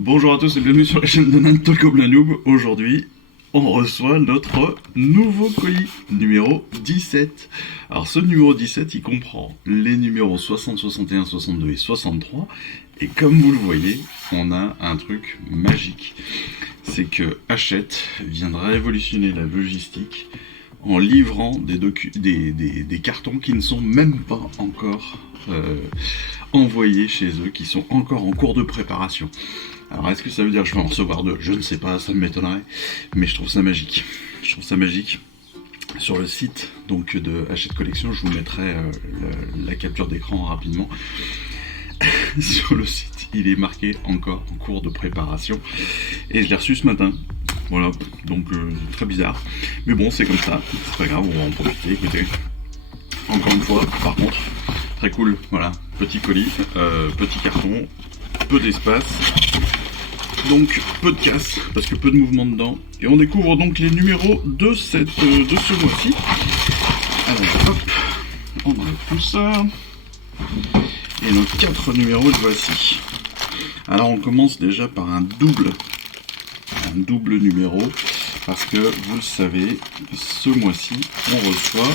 Bonjour à tous et bienvenue sur la chaîne de Nan Talk Goblin Noob. Aujourd'hui, on reçoit notre nouveau colis, numéro 17. Alors ce numéro 17, il comprend les numéros 60, 61, 62 et 63. Et comme vous le voyez, on a un truc magique. C'est que Hachette vient de révolutionner la logistique en livrant des cartons qui ne sont même pas encore envoyés chez eux, qui sont encore en cours de préparation. Alors est-ce que ça veut dire que je vais en recevoir deux? Je ne sais pas, ça m'étonnerait, mais je trouve ça magique. Je trouve ça magique. Sur le site donc de Hachette Collection, je vous mettrai la capture d'écran rapidement. Sur le site, il est marqué encore en cours de préparation. Et je l'ai reçu ce matin. Voilà, donc très bizarre. Mais bon, c'est comme ça, c'est pas grave, on va en profiter, écoutez. Encore une fois, par contre, très cool, voilà, petit colis, petit carton, peu d'espace, donc peu de casse, parce que peu de mouvement dedans. Et on découvre donc les numéros de ce mois-ci. Alors, hop, on enlève tout ça. Et nos 4 numéros, le voici. Alors, on commence déjà par un double numéro, parce que vous le savez, ce mois-ci, on reçoit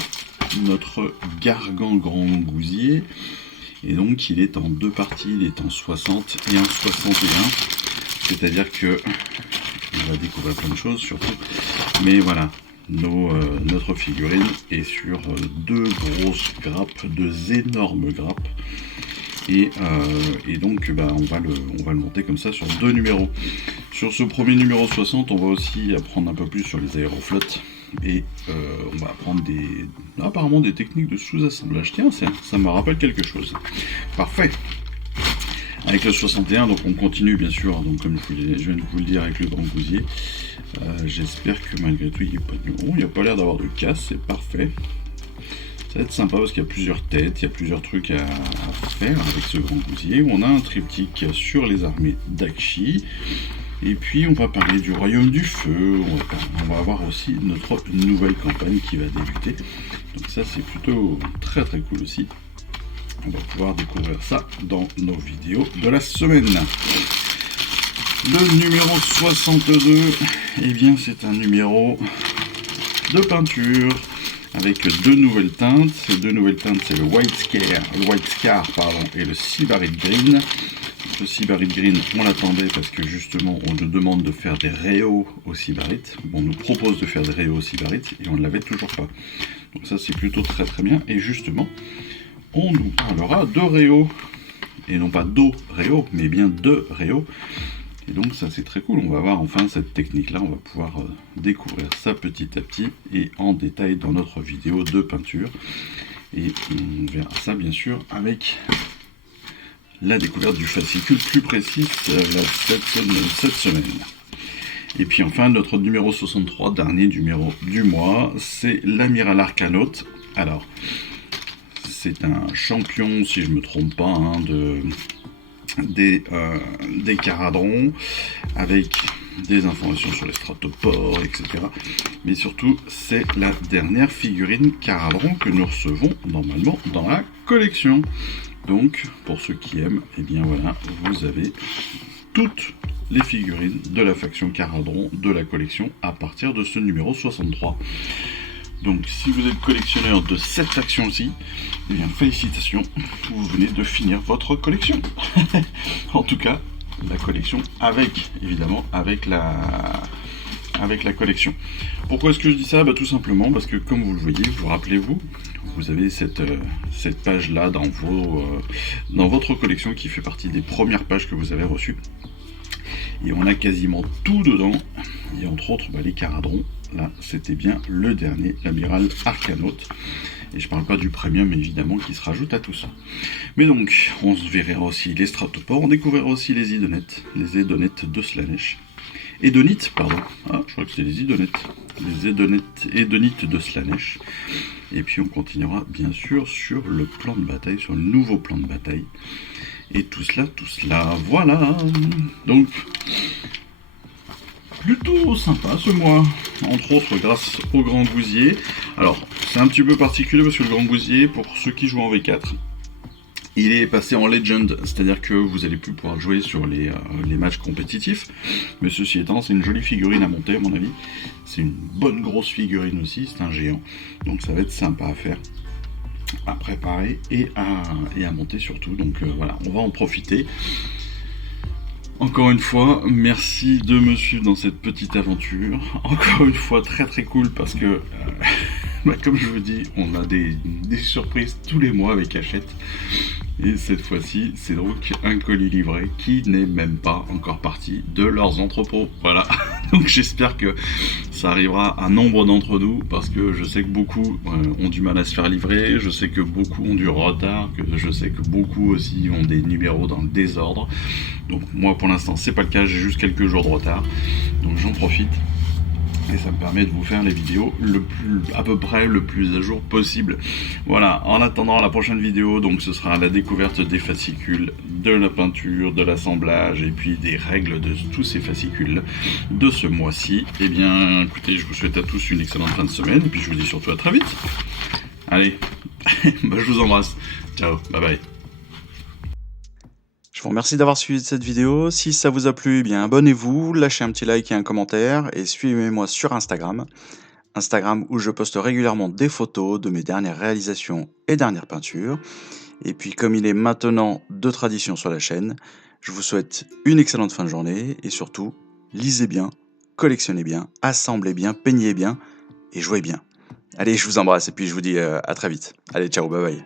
notre Gargan Grand Gousier. Et donc il est en deux parties, il est en 60 et en 61. C'est-à-dire que on va découvrir plein de choses surtout. Mais voilà, notre figurine est sur deux grosses grappes, deux énormes grappes. Et donc on va le monter comme ça sur deux numéros. Sur ce premier numéro 60, on va aussi apprendre un peu plus sur les aéroflottes. Et on va apprendre apparemment des techniques de sous-assemblage. Tiens, ça me rappelle quelque chose. Parfait. Avec le 61, donc on continue bien sûr, donc comme je viens de vous le dire avec le Grand Gousier. J'espère que malgré tout, il n'y a pas l'air d'avoir de casse, c'est parfait. Ça va être sympa parce qu'il y a plusieurs têtes, il y a plusieurs trucs à faire avec ce Grand Gousier. On a un triptyque sur les armées d'Akshi. Et puis on va parler du Royaume du Feu, on va avoir aussi notre nouvelle campagne qui va débuter. Donc ça c'est plutôt très très cool aussi. On va pouvoir découvrir ça dans nos vidéos de la semaine. Le numéro 62, eh bien c'est un numéro de peinture avec deux nouvelles teintes. Ces deux nouvelles teintes, c'est le White Scar et le Sybarite Green. Le Sybarite Green, on l'attendait parce que justement on nous demande de faire des réaux au Sybarite. On nous propose de faire des réaux au Sybarite et on ne l'avait toujours pas. Donc ça c'est plutôt très très bien. Et justement, on nous parlera de réaux. Et non pas d'eau réaux, mais bien de réaux. Et donc ça c'est très cool. On va voir enfin cette technique là. On va pouvoir découvrir ça petit à petit et en détail dans notre vidéo de peinture. Et on verra ça bien sûr avec la découverte du fascicule plus précise cette semaine. Et puis enfin, notre numéro 63, dernier numéro du mois, c'est l'Amiral Arcanote. Alors, c'est un champion, si je ne me trompe pas, des Caradrons, avec des informations sur les stratopores, etc. Mais surtout, c'est la dernière figurine Caradron que nous recevons normalement dans la collection. Donc, pour ceux qui aiment, eh bien voilà, vous avez toutes les figurines de la faction Caradron de la collection à partir de ce numéro 63. Donc, si vous êtes collectionneur de cette faction-ci, eh bien félicitations, vous venez de finir votre collection. En tout cas, la collection évidemment, avec la collection. Pourquoi est-ce que je dis ça? Tout simplement parce que, comme vous le voyez, vous rappelez-vous, vous avez cette page-là dans votre collection qui fait partie des premières pages que vous avez reçues. Et on a quasiment tout dedans. Et entre autres, les Caradrons. Là, c'était bien le dernier, l'Amiral Arcanote. Et je parle pas du premium, évidemment, qui se rajoute à tout ça. Mais donc, on se verra aussi les stratopores. On découvrira aussi les idonettes de Slaanesh. Édonites, pardon. Ah, je crois que c'est les idonettes. Les édonites de Slaanesh. Et puis on continuera bien sûr sur le plan de bataille, sur le nouveau plan de bataille. Et tout cela, voilà. Donc, plutôt sympa ce mois. Entre autres grâce au Grand Gousier. Alors, c'est un petit peu particulier parce que le Grand Gousier, pour ceux qui jouent en V4, Il est passé en Legend, c'est-à-dire que vous allez plus pouvoir jouer sur les matchs compétitifs. Mais ceci étant, c'est une jolie figurine à monter à mon avis. C'est une bonne grosse figurine aussi, c'est un géant. Donc ça va être sympa à faire, à préparer et à monter surtout. Donc voilà, on va en profiter. Encore une fois, merci de me suivre dans cette petite aventure. Encore une fois, très très cool parce que, comme je vous dis, on a des surprises tous les mois avec Hachette. Et cette fois-ci, c'est donc un colis livré qui n'est même pas encore parti de leurs entrepôts. Voilà. Donc j'espère que ça arrivera à nombre d'entre nous parce que je sais que beaucoup ont du mal à se faire livrer, je sais que beaucoup ont du retard, que je sais que beaucoup aussi ont des numéros dans le désordre. Donc moi pour l'instant c'est pas le cas, j'ai juste quelques jours de retard. Donc j'en profite. Et ça me permet de vous faire les vidéos à peu près le plus à jour possible. Voilà, en attendant la prochaine vidéo, donc ce sera la découverte des fascicules, de la peinture, de l'assemblage et puis des règles de tous ces fascicules de ce mois-ci. Eh bien, écoutez, je vous souhaite à tous une excellente fin de semaine et puis je vous dis surtout à très vite. Allez, je vous embrasse. Ciao, bye bye. Je vous remercie d'avoir suivi cette vidéo. Si ça vous a plu, eh bien abonnez-vous, lâchez un petit like et un commentaire et suivez-moi sur Instagram. Instagram où je poste régulièrement des photos de mes dernières réalisations et dernières peintures. Et puis comme il est maintenant de tradition sur la chaîne, je vous souhaite une excellente fin de journée et surtout, lisez bien, collectionnez bien, assemblez bien, peignez bien et jouez bien. Allez, je vous embrasse et puis je vous dis à très vite. Allez, ciao, bye bye.